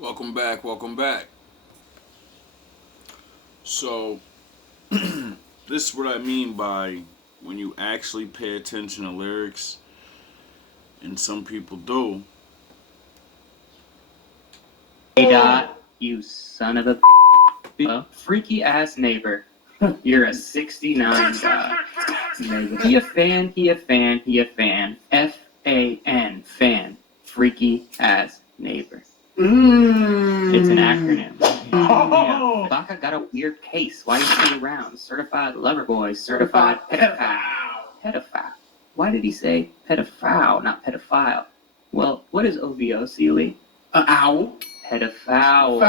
Welcome back, welcome back. So, this is what I mean by when you actually pay attention to lyrics, and some people do. Hey Dot, you son of a freaky ass neighbor. You're a 69 neighbor. He a fan, he a fan, he a fan. F-A-N, fan. Freaky ass neighbor. It's an acronym. Yeah. Baka got a weird case. Why is he around? Certified lover boy, certified pedophile. Pedophile. Why did he say pedophile, not pedophile? Well, what is OVO, Sealy? Owl. Pedophile.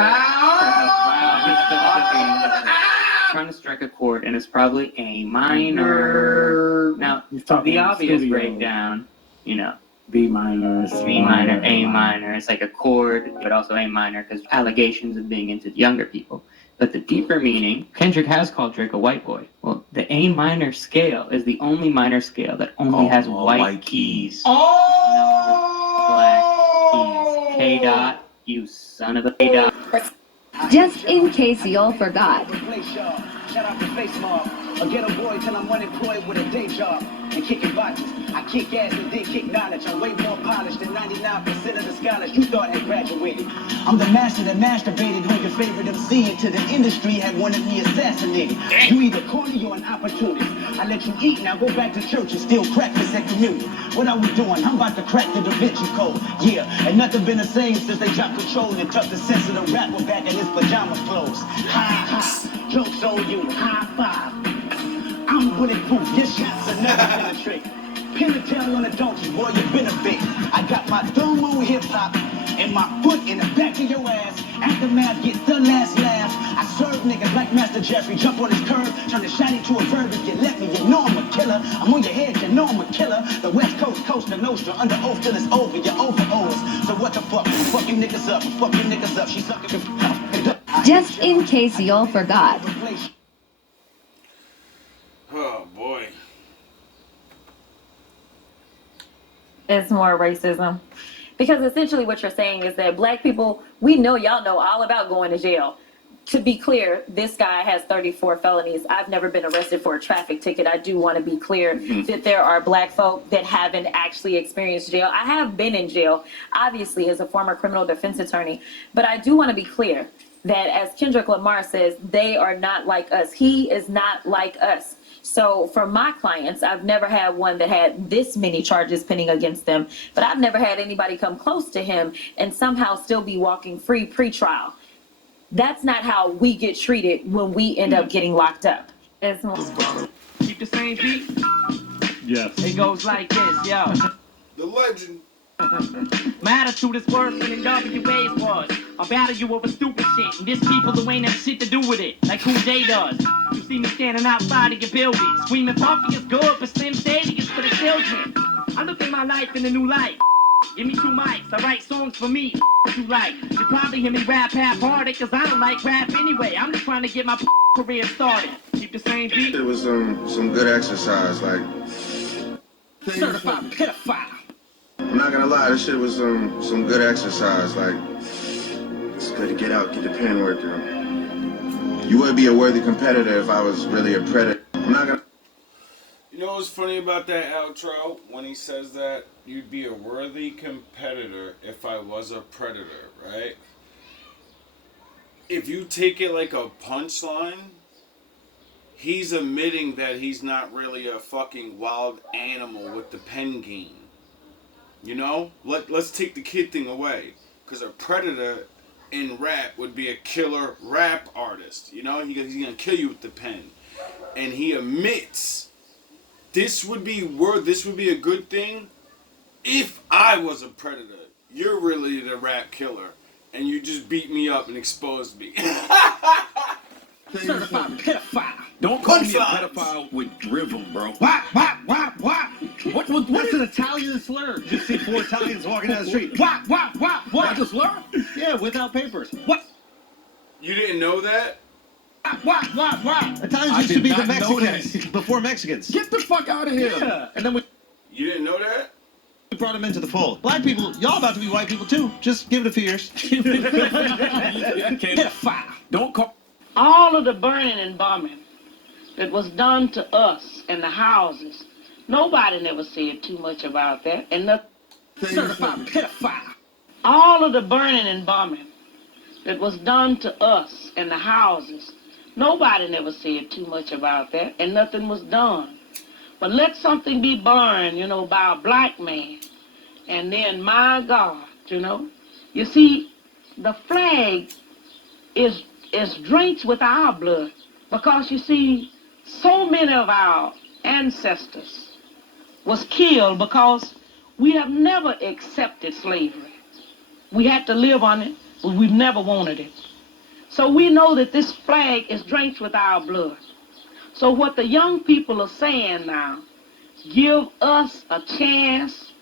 Trying to strike a chord, and it's probably A minor. Now, the obvious breakdown, B minor, B minor, A minor. It's like a chord, but also A minor, because allegations of being into younger people. But the deeper meaning, Kendrick has called Drake a white boy. Well, the A minor scale is the only minor scale that only has white keys. No black keys. K dot, you son of a K dot. Just in case y'all forgot. Shout out to Face Mob. A ghetto boy till I'm unemployed with a day job. And kicking boxes. I kick ass and then kick knowledge. I'm way more polished than 99% of the scholars you thought had graduated. I'm the master that masturbated on your favorite MC until the industry had wanted me assassinated. You either corny or an opportunist. I let you eat, now go back to church and steal crackers at communion. What are we doing? I'm about to crack the Da Vinci Code. Yeah, and nothing been the same since they dropped control and tucked the sense of the rapper back in his pajama clothes. Ha ha, jokes on you, high five. I'm bulletproof, your shots are never penetrate. Pin the tail on a donkey, boy, you benefit. I got my thumb on hip-hop and my foot in the back of your ass. Aftermath gets the last laugh. I serve niggas like Master Jeffrey. Jump on his curb, turn the shiny to a verb. If you let me, you know I'm a killer. I'm on your head, you know I'm a killer. The West Coast, Costa Nostra, under oath till it's over. You're over O's. So what the fuck? Fuck you niggas up, fuck you niggas up. She's sucking the Just in case y'all forgot. Oh boy. It's more racism. Because essentially what you're saying is that black people, we know y'all know all about going to jail. To be clear, this guy has 34 felonies. I've never been arrested for a traffic ticket. I do want to be clear that there are black folk that haven't actually experienced jail. I have been in jail, obviously, as a former criminal defense attorney. But I do want to be clear that, as Kendrick Lamar says, they are not like us. He is not like us. So for my clients, I've never had one that had this many charges pending against them, but I've never had anybody come close to him and somehow still be walking free pre-trial. That's not how we get treated when we end up getting locked up. It's more... Keep the same beat. Yes. It goes like this, yo. The legend. My attitude is worse than in WA's was. I battle you over stupid shit, and there's people who ain't have shit to do with it, like Cool J does. You see me standing outside of your building, screaming Puffy is good, but Slim Shady is for the children. I look at my life in a new light. Give me 2 mics, I write songs for me. What you like? You probably hear me rap half-hearted, cause I don't like rap anyway. I'm just trying to get my career started. Keep the same beat. It was some good exercise, like. certified pedophile. I'm not gonna lie, this shit was some good exercise, like. It's good to get out, get the pen working. You would be a worthy competitor if I was really a predator. I'm not gonna. You know what's funny about that outro? When he says that, you'd be a worthy competitor if I was a predator, right? If you take it like a punchline, he's admitting that he's not really a fucking wild animal with the pen game. You know? Let's take the kid thing away. Because a predator in rap would be a killer rap artist. You know? He's gonna kill you with the pen. And he admits this would be a good thing if I was a predator. You're really the rap killer, and you just beat me up and exposed me. Certified pedophile. Don't call me a pedophile with drivel, bro. What? What's an Italian slur? Just see 4 Italians walking down the street. What? That's a slur? Yeah, without papers. What? You didn't know that? What? Italians used to be the Mexicans before Mexicans. Get the fuck out of here. Yeah. And then we You didn't know that? put brought him into the fold. Black people, y'all about to be white people too. Just give it a few years. Don't call. All of the burning and bombing that was done to us in the houses, nobody never said too much about that. And Certified pedophile. all of the burning and bombing that was done to us in the houses, nobody never said too much about that, and nothing was done. But let something be burned, by a black man, and then, my God, You see, the flag is drenched with our blood, because, you see, so many of our ancestors was killed because we have never accepted slavery. We had to live on it, but we've never wanted it. So we know that this flag is drenched with our blood. So what the young people are saying now, give us a chance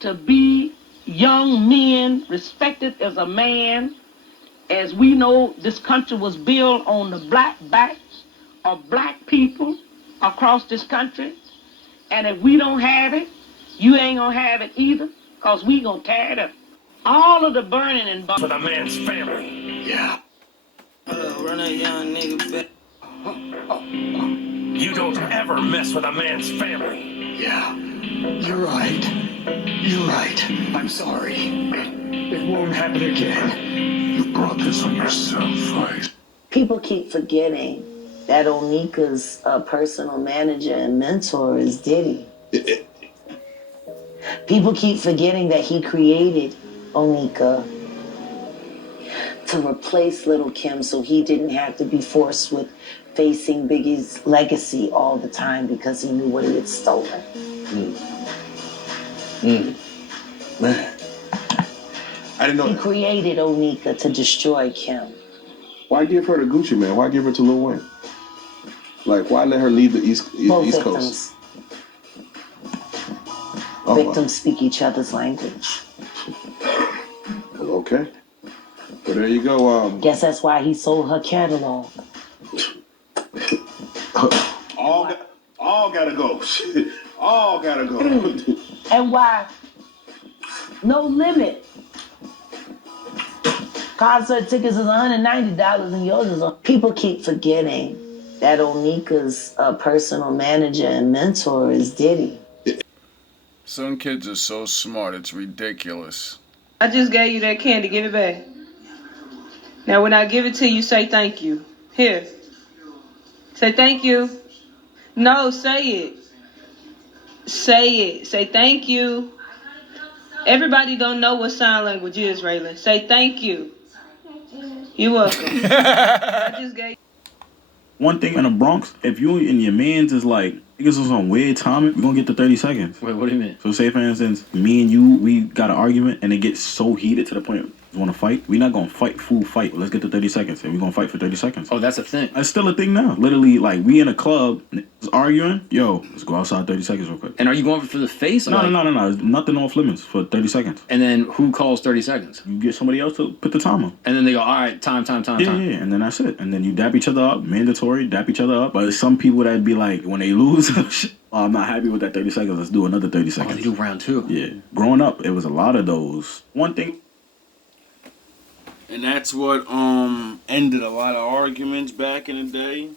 to be young men, respected as a man. As we know, this country was built on the black backs of black people across this country. And if we don't have it, you ain't gonna have it either, because we gonna tear it up. All of the burning and For the man's family. Yeah. Run a young nigga back. You don't ever mess with a man's family. Yeah. You're right. You're right. I'm sorry. It won't happen again. You brought this on yourself, right? People keep forgetting that Onika's personal manager and mentor is Diddy. People keep forgetting that he created Onika to replace Little Kim so he didn't have to be forced with facing Biggie's legacy all the time because he knew what he had stolen. Man. I didn't know He that. created Onika to destroy Kim. Why give her to Gucci Man? Why give her to Lil Wayne? Like, why let her leave the East Both Coast? victims. Oh, Victims speak each other's language. well, okay. Well, there you go. Guess that's why he sold her catalog. all gotta go. All gotta go. And why No Limit concert tickets is $190 and yours is People keep forgetting that Onika's personal manager and mentor is Diddy. Some kids are so smart, it's ridiculous. I just gave you that candy. Give it back. Now, when I give it to you, say thank you. Here. Say thank you. No, say it. Say it. Say thank you. Everybody don't know what sign language is, Raylan. Say thank you. You're welcome. I just gave. One thing in the Bronx, if you and your mans is like, niggas is on weird timing, we're gonna get to 30 seconds. Wait, what do you mean? So say for instance, me and you, we got an argument and it gets so heated to the point we want to fight. We're not gonna fight full fight. Let's get to 30 seconds and we're gonna fight for 30 seconds. Oh, that's a thing. It's still a thing now. Literally, like, we in a club, niggas arguing, yo, let's go outside 30 seconds real quick. And are you going for the face? No. Nothing off limits for 30 seconds. And then who calls 30 seconds? You get somebody else to put the timer. And then they go, all right, time. Yeah, and then that's it. And then you dap each other up, mandatory, dap each other up. But there's some people that be like, when they lose, oh, I'm not happy with that 30 seconds, let's do another 30 seconds. Oh, they do round two. Yeah. Growing up, it was a lot of those. One thing. And that's what ended a lot of arguments back in the day.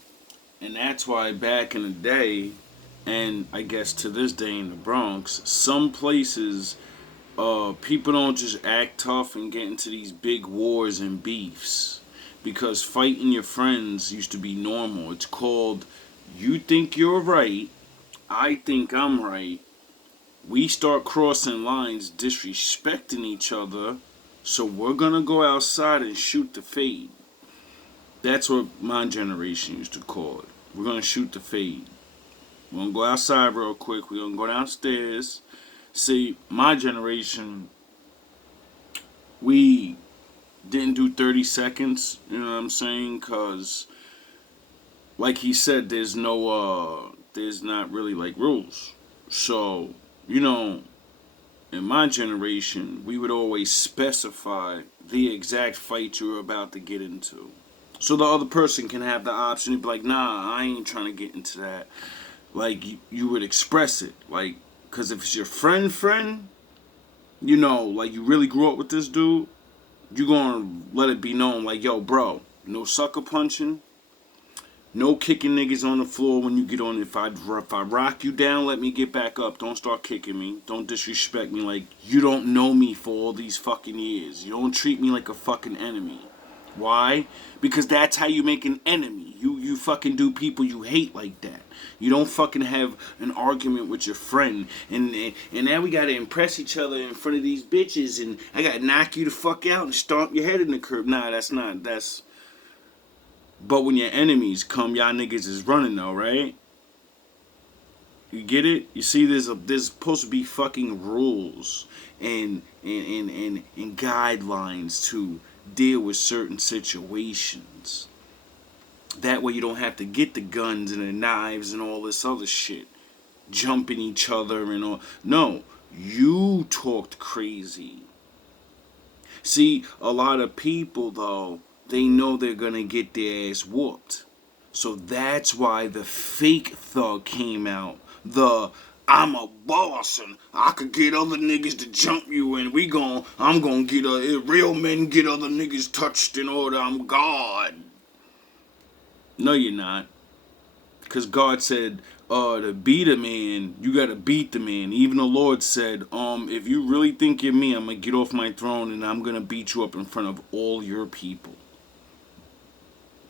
And that's why back in the day, and I guess to this day in the Bronx, some places people don't just act tough and get into these big wars and beefs. Because fighting your friends used to be normal. It's called, you think you're right, I think I'm right. We start crossing lines, disrespecting each other, so we're gonna go outside and shoot the fade. That's what my generation used to call it. We're gonna shoot the fade. We're gonna go outside real quick. We're gonna go downstairs. See, my generation, we didn't do 30 seconds, you know what I'm saying? Because, like he said, there's not really like rules. So, you know, in my generation, we would always specify the exact fight you were about to get into. So the other person can have the option to be like, nah, I ain't trying to get into that. Like, you would express it. Like, because if it's your friend, you know, like you really grew up with this dude, you gonna let it be known, like, yo, bro, no sucker punching, no kicking niggas on the floor when you get on. If I rock you down, let me get back up. Don't start kicking me. Don't disrespect me. Like, you don't know me for all these fucking years. You don't treat me like a fucking enemy. Why? Because that's how you make an enemy. You fucking do people you hate like that. You don't fucking have an argument with your friend, and now we gotta impress each other in front of these bitches, and I gotta knock you the fuck out and stomp your head in the curb. Nah, that's. But when your enemies come, y'all niggas is running though, right? You get it? You see, there's supposed to be fucking rules and guidelines to deal with certain situations. That way you don't have to get the guns and the knives and all this other shit. Jumping each other and all. No, you talked crazy. See, a lot of people, though, they know they're gonna get their ass whooped. So that's why the fake thug came out. I'm a boss and I could get other niggas to jump you and I'm gonna get real men get other niggas touched in order. I'm God. No, you're not. Because God said, to beat a man, you gotta beat the man. Even the Lord said, if you really think you're me, I'm gonna get off my throne and I'm gonna beat you up in front of all your people.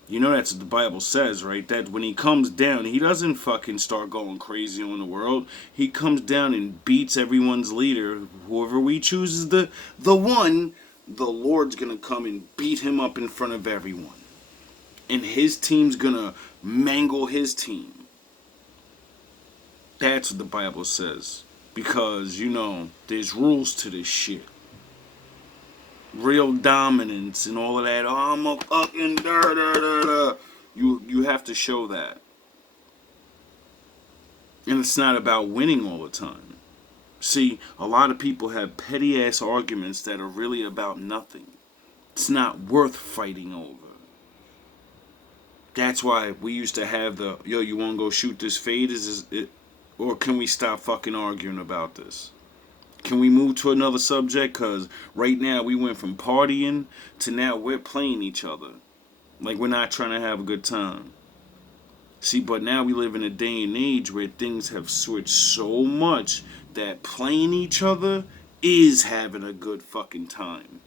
You know that's what the Bible says, right? That when he comes down, he doesn't fucking start going crazy on the world. He comes down and beats everyone's leader. Whoever we choose is the one, the Lord's gonna come and beat him up in front of everyone. And his team's gonna mangle his team. That's what the Bible says. Because, you know, there's rules to this shit. Real dominance and all of that. Oh, I'm a fucking da. You have to show that. And it's not about winning all the time. See, a lot of people have petty ass arguments that are really about nothing. It's not worth fighting over. That's why we used to have yo, you want to go shoot this fade? Or can we stop fucking arguing about this? Can we move to another subject? Because right now we went from partying to now we're playing each other. Like we're not trying to have a good time. See, but now we live in a day and age where things have switched so much that playing each other is having a good fucking time.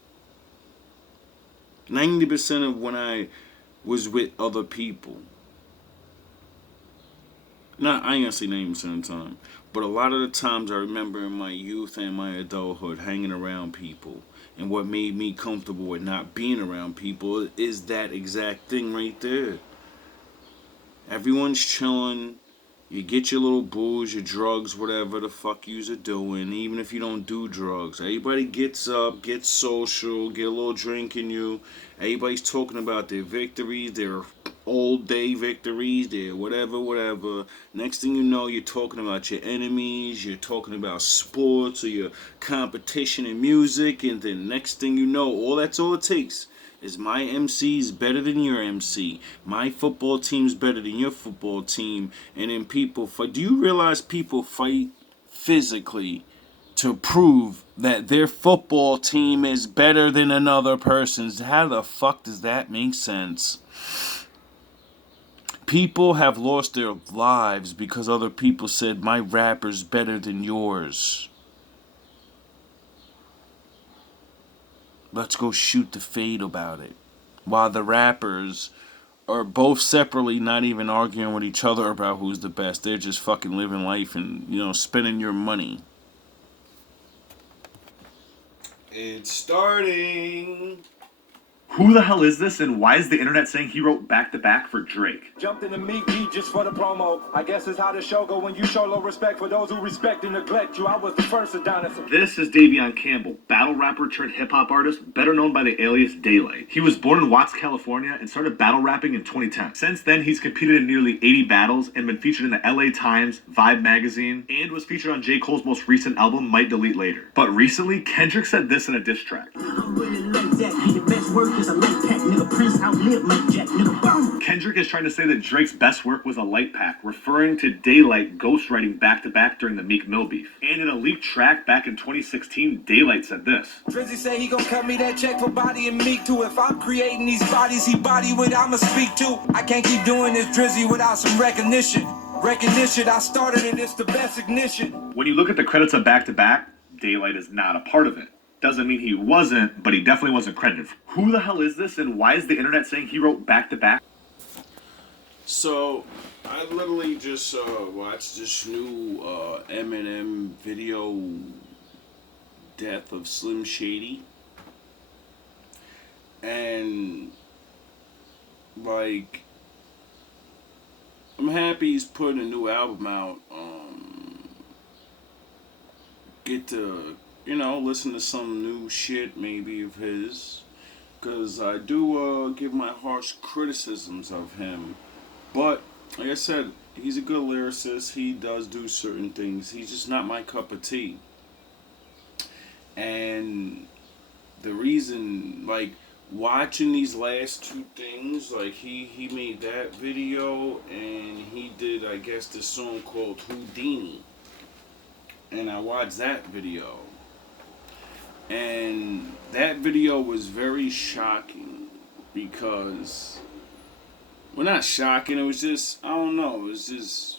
90% of when I was with other people. I ain't gonna say 90% of the time. But a lot of the times I remember in my youth and my adulthood hanging around people. And what made me comfortable with not being around people is that exact thing right there. Everyone's chilling. You get your little booze, your drugs, whatever the fuck yous are doing. Even if you don't do drugs. Everybody gets up, gets social, get a little drink in you. Everybody's talking about their victories, their old day victories, their whatever. Next thing you know, you're talking about your enemies, you're talking about sports or your competition in music, and then next thing you know, that's all it takes is my MC's better than your MC. My football team's better than your football team. And then people fight. Do you realize people fight physically to prove that their football team is better than another person's? How the fuck does that make sense? People have lost their lives because other people said my rapper's better than yours. Let's go shoot the fade about it. While the rappers are both separately not even arguing with each other about who's the best. They're just fucking living life and, spending your money. It's starting. Who the hell is this, and why is the internet saying he wrote back-to-back for Drake? Jumped in the meat beat just for the promo. I guess it's how the show go when you show low respect for those who respect and neglect you. I was the first Adonis. This is Davion Campbell, battle rapper turned hip-hop artist, better known by the alias Daylight. He was born in Watts, California, and started battle rapping in 2010. Since then, he's competed in nearly 80 battles and been featured in the LA Times, Vibe magazine, and was featured on J. Cole's most recent album, Might Delete Later. But recently, Kendrick said this in a diss track. work is a light pack, nigga. Prince outlived Mike Jack, nigga. Boom. Kendrick is trying to say that Drake's best work was a light pack, referring to Daylight ghostwriting back-to-back during the Meek Mill beef. And in a leaked track back in 2016, Daylight said this. Drizzy say he gon' cut me that check for body and Meek too. If I'm creating these bodies he body with, I'ma speak to. I can't keep doing this Drizzy without some recognition. Recognition, I started it, it's the best ignition. When you look at the credits of back-to-back, Daylight is not a part of it. Doesn't mean he wasn't, but he definitely wasn't credited. Who the hell is this, and why is the internet saying he wrote back-to-back? So, I literally just watched this new Eminem video, Death of Slim Shady. And, like, I'm happy he's putting a new album out. Get to, you know, listen to some new shit maybe of his. Because I do give my harsh criticisms of him. But, like I said, he's a good lyricist. He does do certain things. He's just not my cup of tea. And the reason, like, watching these last two things, like, he made that video, and he did, I guess, this song called Houdini. And I watched that video. And that video was very shocking because, well, not shocking, it was just, I don't know, it was just,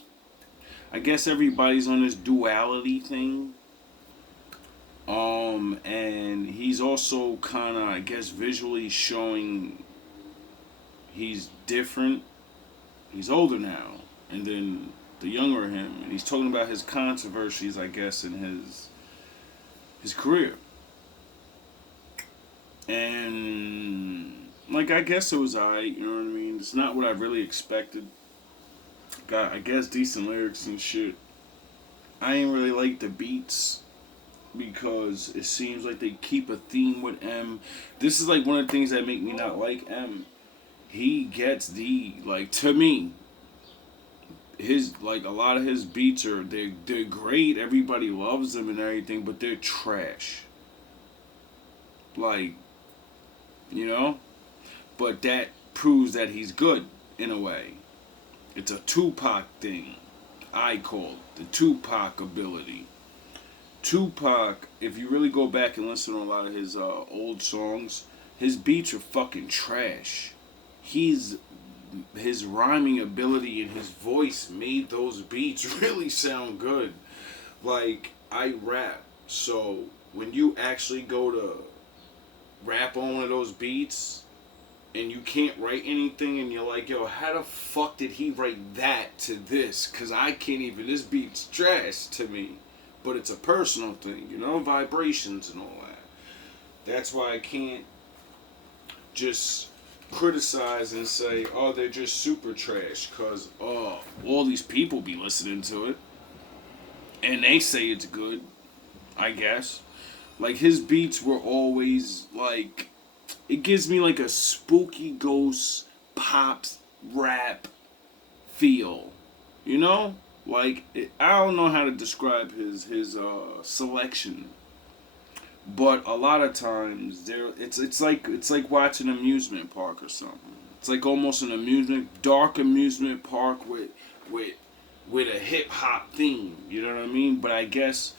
I guess everybody's on this duality thing. And he's also kind of, I guess, visually showing he's different. He's older now, and then the younger him, and he's talking about his controversies, I guess, in his career. And, like, I guess it was alright, you know what I mean? It's not what I really expected. Got, I guess, decent lyrics and shit. I ain't really like the beats because it seems like they keep a theme with M. This is, like, one of the things that make me not like M. He gets the, like, to me, his, like, a lot of his beats are, they're great, everybody loves them and everything, but they're trash. Like, you know? But that proves that he's good, in a way. It's a Tupac thing. I call it the Tupac ability. Tupac, if you really go back and listen to a lot of his old songs, his beats are fucking trash. His rhyming ability and his voice made those beats really sound good. Like, I rap, so when you actually go to rap on one of those beats and you can't write anything and you're like, yo, how the fuck did he write that to this? Because I can't even, this beat's trash to me. But it's a personal thing, you know, vibrations and all that. That's why I can't just criticize and say, oh, they're just super trash, because, oh, all these people be listening to it, and they say it's good, I guess. Like, his beats were always, like, it gives me, like, a spooky ghost pop rap feel, you know? Like, I don't know how to describe his selection, but a lot of times it's like watching an amusement park or something. It's like almost an dark amusement park with a hip hop theme. You know what I mean? But I guess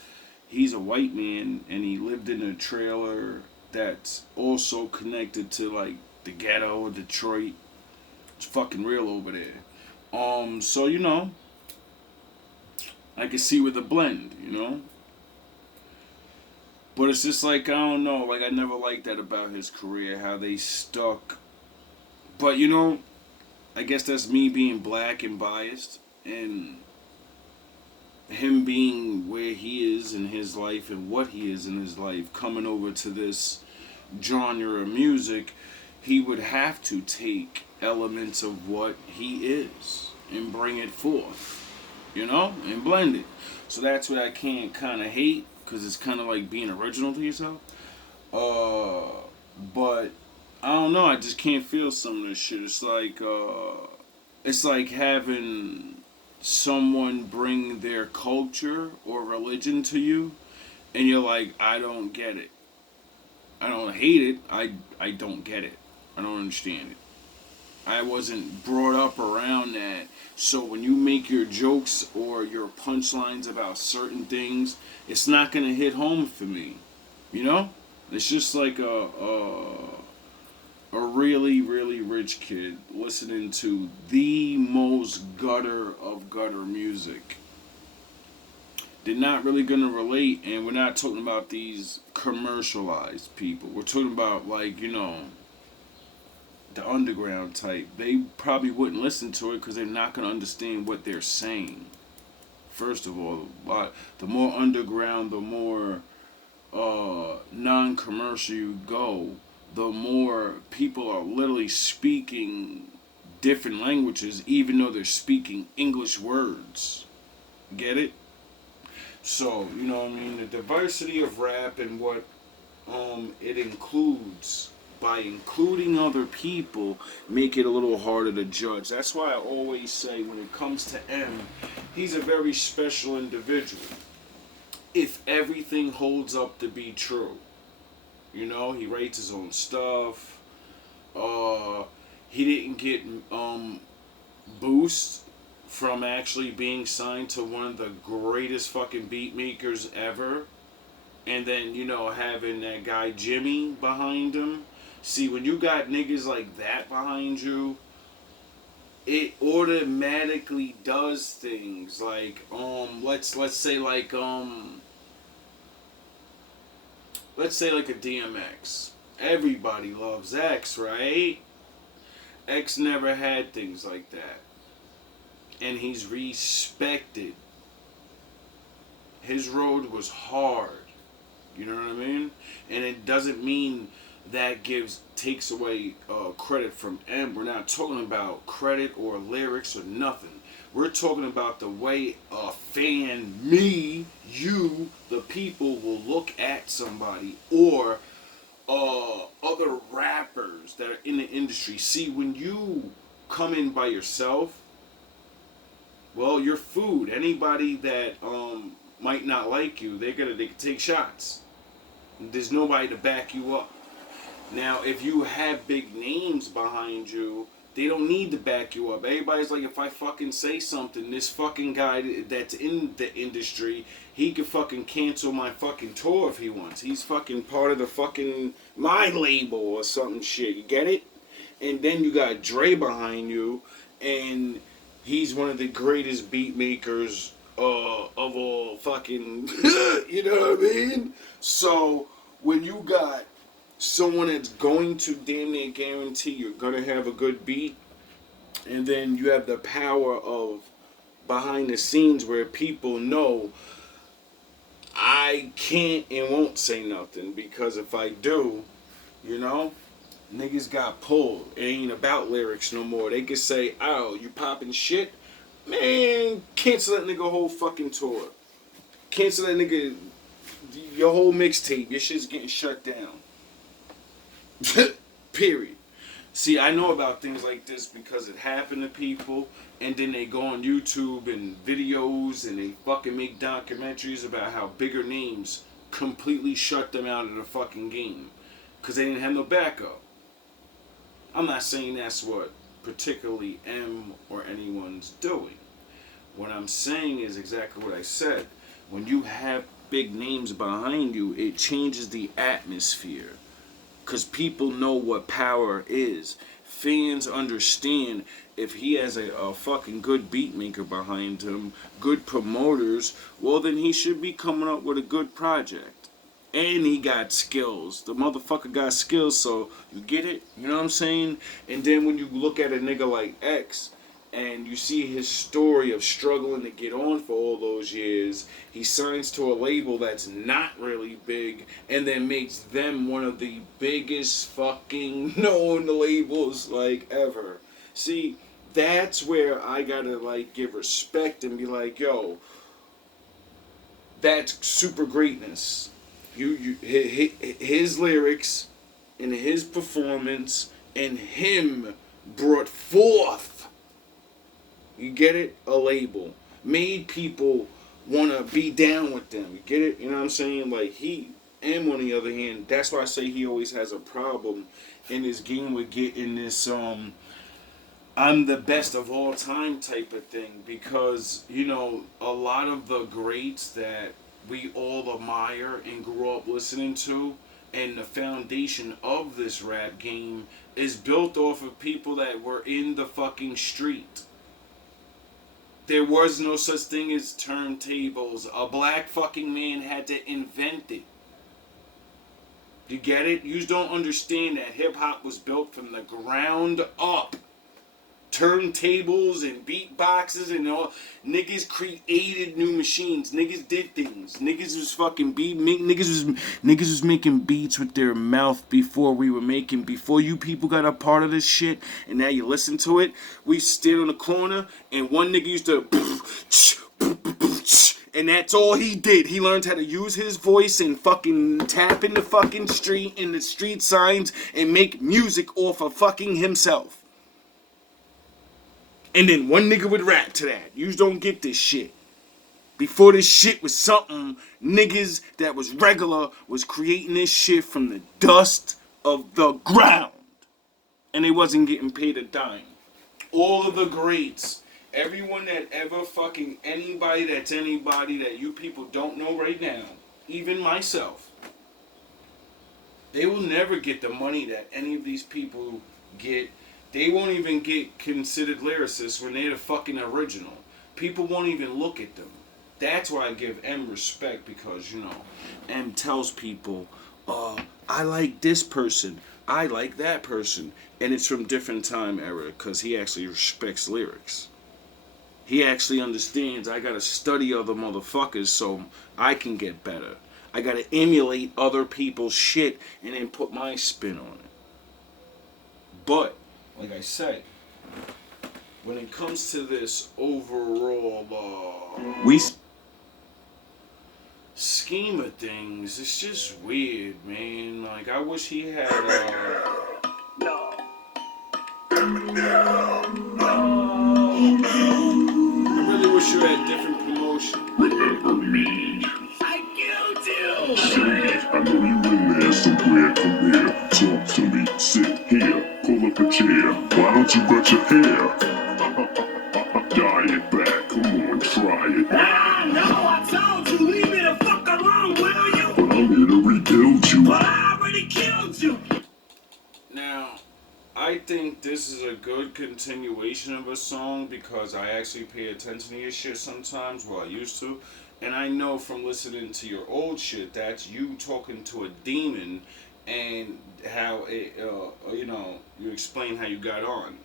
he's a white man and he lived in a trailer that's also connected to, like, the ghetto of Detroit. It's fucking real over there. So, you know, I can see with the blend, you know? But it's just like, I don't know, like, I never liked that about his career, how they stuck. But, you know, I guess that's me being black and biased, and him being where he is in his life and what he is in his life, coming over to this genre of music, he would have to take elements of what he is and bring it forth. You know, and blend it. So that's what I can't kind of hate, because it's kind of like being original to yourself. But I don't know, I just can't feel some of this shit. It's like having someone bring their culture or religion to you, and you're like, I don't get it. I don't hate it. I don't get it. I don't understand it. I wasn't brought up around that. So when you make your jokes or your punchlines about certain things, it's not gonna hit home for me. You know? It's just like a really, really rich kid listening to the most gutter of gutter music. They're not really gonna relate, and we're not talking about these commercialized people. We're talking about, like, the underground type. They probably wouldn't listen to it because they're not gonna understand what they're saying. First of all, the more underground, the more non-commercial you go, the more people are literally speaking different languages, even though they're speaking English words. Get it? So, you know what I mean? The diversity of rap and what it includes, by including other people, make it a little harder to judge. That's why I always say when it comes to M, he's a very special individual. If everything holds up to be true. You know, he writes his own stuff. He didn't get boost from actually being signed to one of the greatest fucking beat makers ever. And then, having that guy Jimmy behind him. See, when you got niggas like that behind you, it automatically does things like let's say like a DMX. Everybody loves X, right? X never had things like that. And he's respected. His road was hard. You know what I mean? And it doesn't mean that takes away credit from M. We're not talking about credit or lyrics or nothing. We're talking about the way a fan, me, you, the people will look at somebody or other rappers that are in the industry. See, when you come in by yourself, well, you're food. Anybody that might not like you, they can take shots. There's nobody to back you up. Now, if you have big names behind you, they don't need to back you up. Everybody's like, if I fucking say something, this fucking guy that's in the industry, he could fucking cancel my fucking tour if he wants. He's fucking part of the fucking my label or something shit. You get it? And then you got Dre behind you, and he's one of the greatest beat makers of all fucking, you know what I mean? So when you got someone that's going to damn near guarantee you're gonna have a good beat, and then you have the power of behind the scenes where people know I can't and won't say nothing, because if I do, niggas got pulled. It ain't about lyrics no more. They can say, oh, you popping shit? Man, cancel that nigga whole fucking tour. Cancel that nigga, your whole mixtape. Your shit's getting shut down. Period. See, I know about things like this because it happened to people, and then they go on YouTube and videos and they fucking make documentaries about how bigger names completely shut them out of the fucking game because they didn't have no backup. I'm not saying that's what particularly M or anyone's doing. What I'm saying is exactly what I said. When you have big names behind you, it changes the atmosphere. Because people know what power is. Fans understand if he has a fucking good beat maker behind him, good promoters, well then he should be coming up with a good project. And he got skills. The motherfucker got skills, so you get it? You know what I'm saying? And then when you look at a nigga like X, and you see his story of struggling to get on for all those years, he signs to a label that's not really big, and then makes them one of the biggest fucking known labels, ever. See, that's where I gotta, give respect and be like, yo, that's super greatness. His lyrics, and his performance, and him brought forth, you get it? A label. Made people want to be down with them. You get it? You know what I'm saying? M, on the other hand, that's why I say he always has a problem in his game with getting this I'm the best of all time type of thing, because you know a lot of the greats that we all admire and grew up listening to, and the foundation of this rap game is built off of people that were in the fucking street. There was no such thing as turntables. A black fucking man had to invent it. You get it? You don't understand that hip hop was built from the ground up. Turntables and beatboxes and all. Niggas created new machines. Niggas did things. Niggas was fucking niggas was making beats with their mouth before you people got a part of this shit, and now you listen to it. We stand on the corner and one nigga used to and that's all he did. He learned how to use his voice and fucking tap in the fucking street in the street signs and make music off of fucking himself. And then one nigga would rap to that. You don't get this shit. Before this shit was something, niggas that was regular was creating this shit from the dust of the ground. And they wasn't getting paid a dime. All of the greats, everyone that ever fucking, anybody that you people don't know right now, even myself, they will never get the money that any of these people get. They won't even get considered lyricists when they're the fucking original. People won't even look at them. That's why I give M respect, because, you know, M tells people, I like this person, I like that person. And it's from different time era, because he actually respects lyrics. He actually understands I gotta study other motherfuckers so I can get better. I gotta emulate other people's shit and then put my spin on it. But like I said, when it comes to this overall scheme of things, it's just weird, man. Like, I wish he had I really wish you had different promotion. Remember me. I killed you! Say it, I know you in there somewhere, come here. Talk to me, sit here, pull up a chair. Why don't you brush your hair? Dye it back, come on, try it. Ah, no, I told you, leave me the fuck alone, will you? But I'm here to rebuild you. But I already killed you. Now, I think this is a good continuation of a song, because I actually pay attention to your shit sometimes, well, I used to. And I know from listening to your old shit, that's you talking to a demon, and how it, you know, you explain how you got on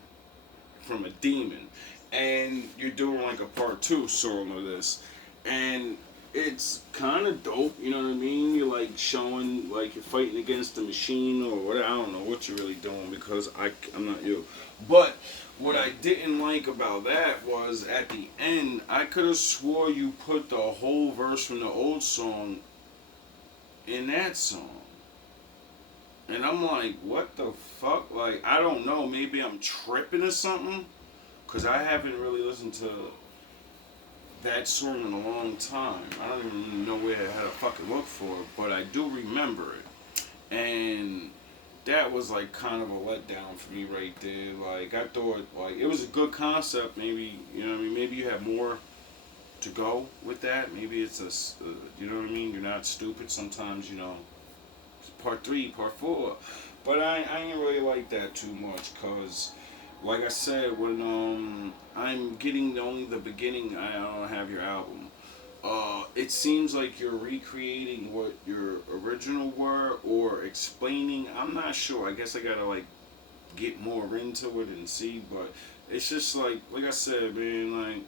from a demon. And you're doing like a part 2 song of this. And it's kind of dope, you know what I mean? You're like showing, like you're fighting against the machine or whatever. I don't know what you're really doing, because I'm not you. But what I didn't like about that was at the end, I could have swore you put the whole verse from the old song in that song. And I'm like, what the fuck? Like, I don't know, maybe I'm tripping or something, because I haven't really listened to that song in a long time. I don't even know where I had to fucking look for it, but I do remember it. And that was like kind of a letdown for me right there. Like, I thought, like, it was a good concept. Maybe, you know what I mean, maybe you have more to go with that. Maybe it's you know what I mean, you're not stupid. Sometimes, you know, it's part 3, part 4. But I ain't really like that too much, because like I said, when I'm getting only the beginning, I don't have your album. It seems like you're recreating what your original were, or explaining. I'm not sure. I guess I gotta like get more into it and see. But it's just like I said, man. Like,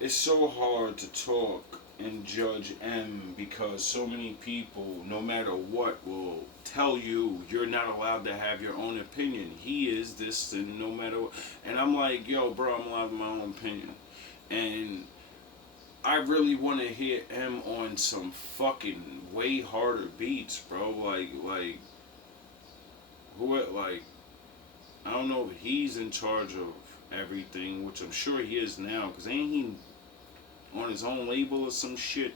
it's so hard to talk and judge M, because so many people, no matter what, will tell you you're not allowed to have your own opinion. He is this, and no matter what. And I'm like, yo, bro, I'm allowed my own opinion. And I really want to hear M on some fucking way harder beats, bro. Like, I don't know if he's in charge of everything, which I'm sure he is now, because ain't he on his own label or some shit?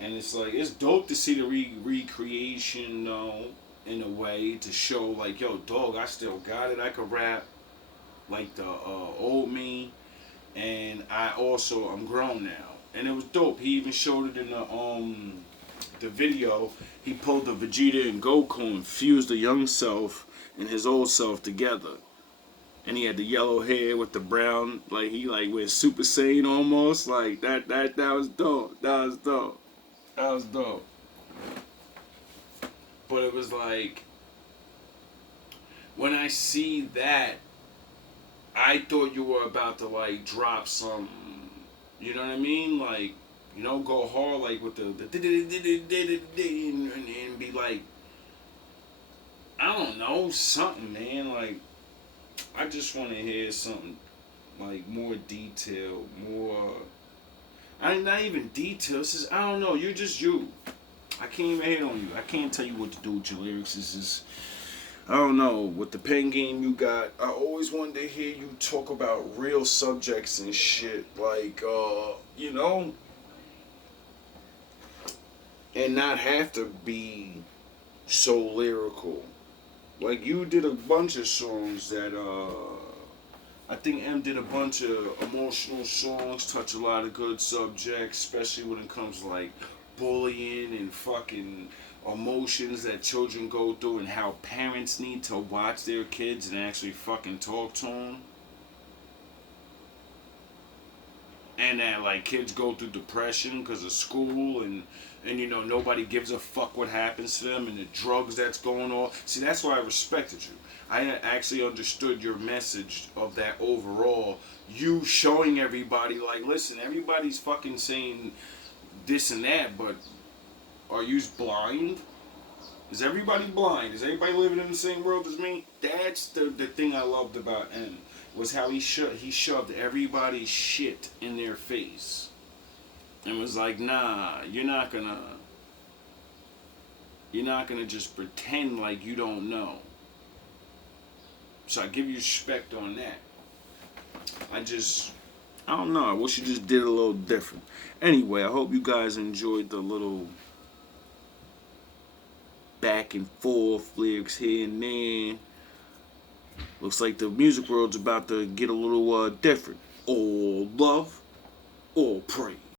And it's like, it's dope to see the recreation, though, in a way, to show, like, yo, dog, I still got it. I could rap like the old me. And I'm grown now. And it was dope. He even showed it in the video. He pulled the Vegeta and Goku and fused the young self and his old self together. And he had the yellow hair with the brown, like he like went Super Saiyan almost. Like that was dope. That was dope. That was dope. But it was like, when I see that, I thought you were about to like drop some, you know what I mean? Like, you know, go hard like with the and be like, I don't know, something, man. Like, I just want to hear something like more detailed, more. Not even detailed. It's just, I don't know. You're just you. I can't even hate on you. I can't tell you what to do with your lyrics. It's just, I don't know. With the pen game you got, I always wanted to hear you talk about real subjects and shit. Like, you know, and not have to be so lyrical. Like, you did a bunch of songs that, I think M did a bunch of emotional songs, touch a lot of good subjects, especially when it comes to, like, bullying and fucking emotions that children go through and how parents need to watch their kids and actually fucking talk to them. And that, like, kids go through depression because of school and you know, nobody gives a fuck what happens to them and the drugs that's going on. See, that's why I respected you. I actually understood your message of that overall. You showing everybody, like, listen, everybody's fucking saying this and that, but are you blind? Is everybody blind? Is everybody living in the same world as me? That's the thing I loved about M, was how he shoved everybody's shit in their face. And was like, nah, you're not gonna just pretend like you don't know. So I give you respect on that. I don't know, I wish you just did it a little different. Anyway, I hope you guys enjoyed the little back and forth lyrics here and there. Looks like the music world's about to get a little different. All love, all praise.